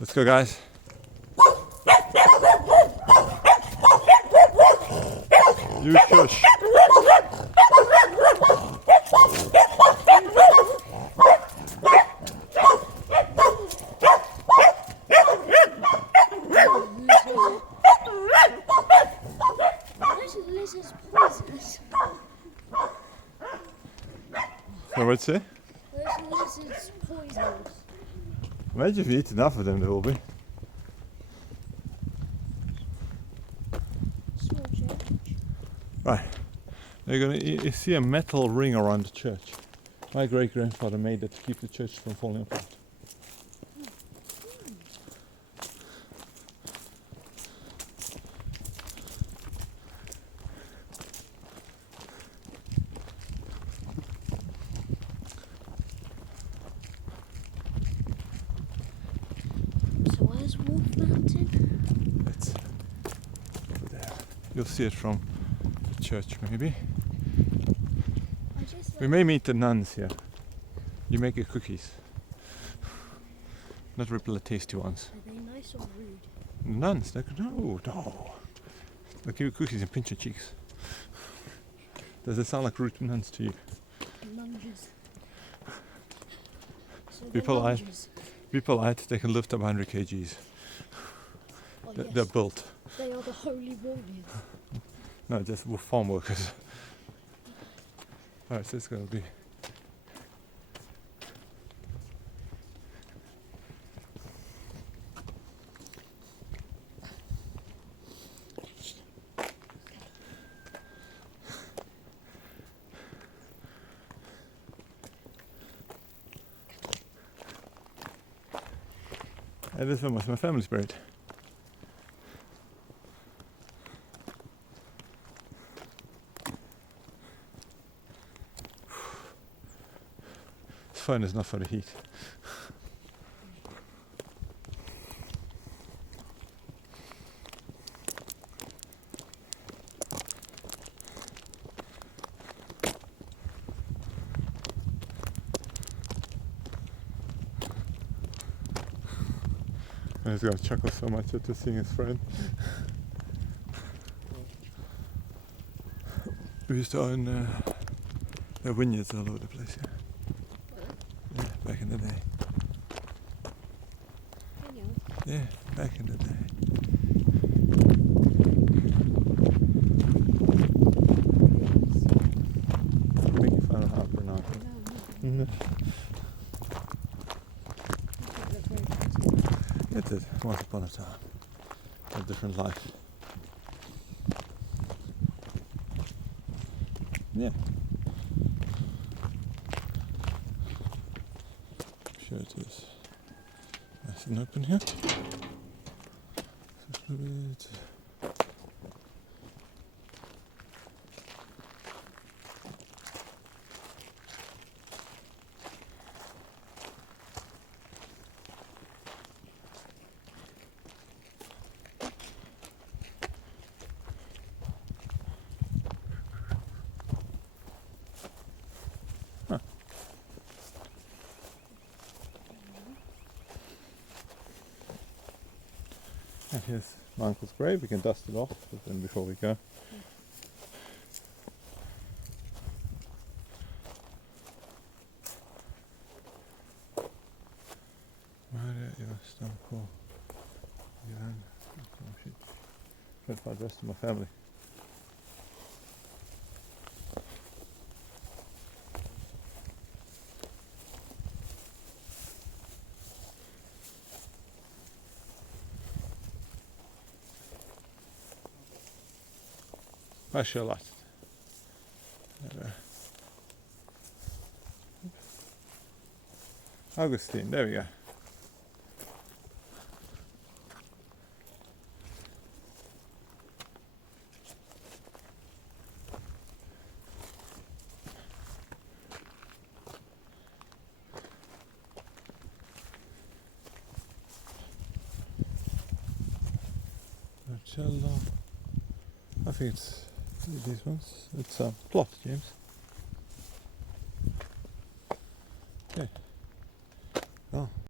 Let's go, guys. You shush. Lizard's poisonous. So what'd you say? Those lizards poisonous. Imagine if you eat enough of them, they will be. Small church. Right. You're gonna you see a metal ring around the church. My great grandfather made it to keep the church from falling apart. So where's Wolf Mountain? It's over there. You'll see it from the church, maybe. We may meet the nuns here. You make your cookies. Not really tasty ones. Are they nice or rude? Nuns? No. They'll give you cookies and pinch your cheeks. Does it sound like rude nuns to you? Lunges. So Be they're polite. lunges. Be polite, they can lift up 100 kgs. Oh, They're yes. built. They are the holy warriors. No, just farm workers. Alright, so it's gonna be. And this one was my family's buried. This phone is not for the heat. And he's gonna chuckle so much after seeing his friend. We used to own there are vineyards all over the place here. Yeah, back in the day. Yeah, back in the day. Making fun of how I pronounce it. It did, once upon a time. A different life. Yeah. Sure it is. Nice and open here. Just a bit. And here's my uncle's grave. We can dust it off but then before we go. Maria, Stanko, Jan, Can't find the rest of my family. Mashallah. Augustine, there we go. I think it's these ones. It's a plot, James.